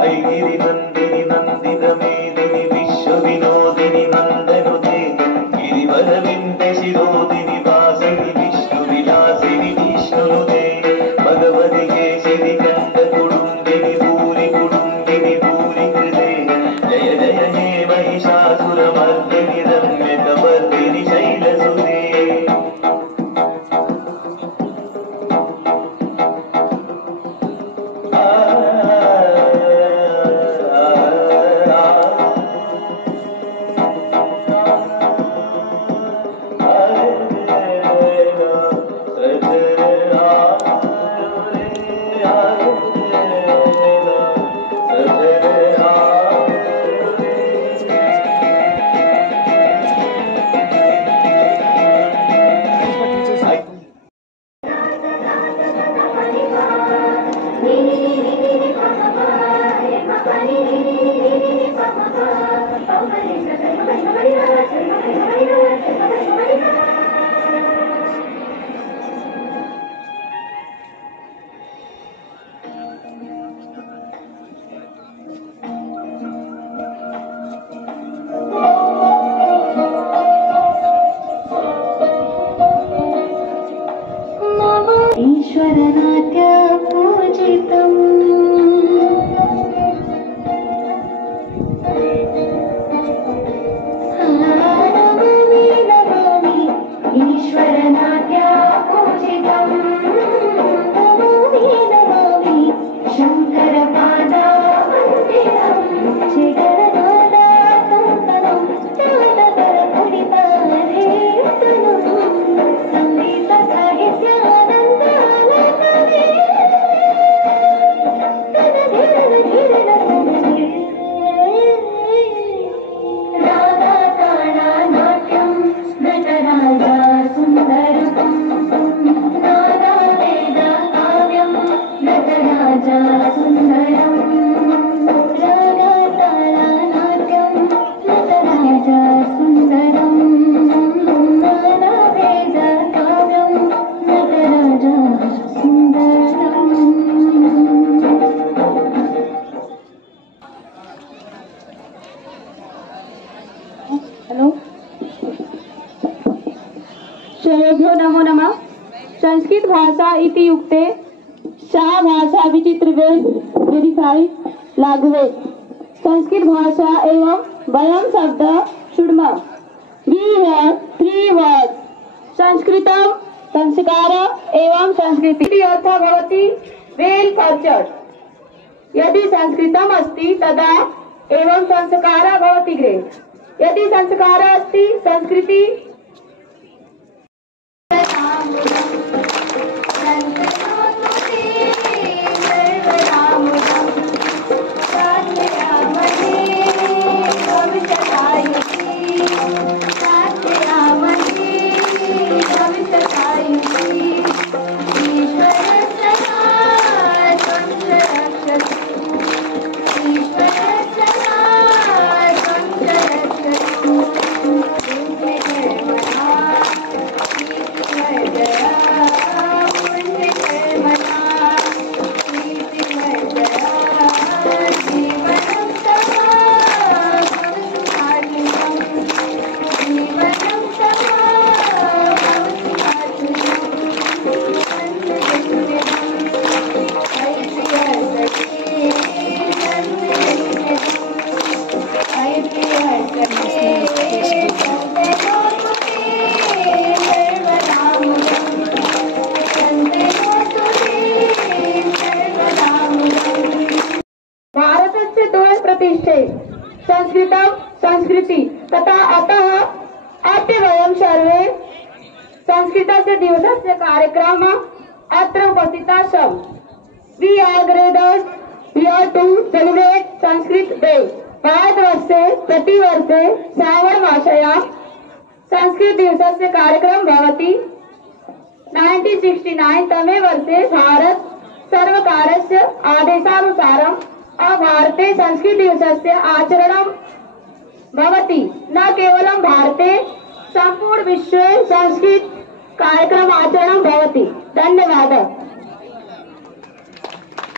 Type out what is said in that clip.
ऐगिरि नंदिनि नंदित मेदिनि विश्व विनोदिनि नंदनुते गिरिवर विंध्य शिरोदिनि वासिनि विष्णु विलासिनि विष्णुनुते भगवति केशिनि कंठ कुडुंबिनि भूरि कृते जय जय हे महिषासुरमर्दिनि रम्य कपर्दिनि शैलसुते ईश्वरनाट्य पूजितम् नमामि नमामि ईश्वरनाट्य पूजितम् नमामि नमामि शङ्करपादा वन्दितम् शिखरनादातुन्तनं तालकरपडिताधेतनुं संगीत साहित्य श्रेयोभ्यो नमो नमः। संस्कृत भाषा इति युक्ते सा भाषा विचित्रवेद वेरीफाई लैंग्वेज संस्कृत भाषा एवं वयम शब्द शुड्म वी हैव 3 वर्ड्स संस्कृतम संस्कार एवं संस्कृति अर्थ भवति वेल कल्चर्ड यदि संस्कृतम अस्ति तदा एवं संस्कार भवति ग्रेट यदि संस्कार अस्ति संस्कृति संस्कृतम संस्कृति तथा अतः अद्य वयं सर्वे संस्कृतस्य दिवसस्य कार्यक्रम अत्र उपस्थिताः सम् we are graders here to celebrate Sanskrit day भारतवर्षे प्रतिवर्षे श्रावण मासयां संस्कृत दिवसस्य कार्यक्रम भवति 1969 तमे वर्षे भारत सर्वकारस्य आदेशानुसारम् भारते संस्कृत दिवसस्य आचरणं भवति न केवलं भारते संपूर्ण विश्वे संस्कृत कार्यक्रम आचरणं भवति। धन्यवादः।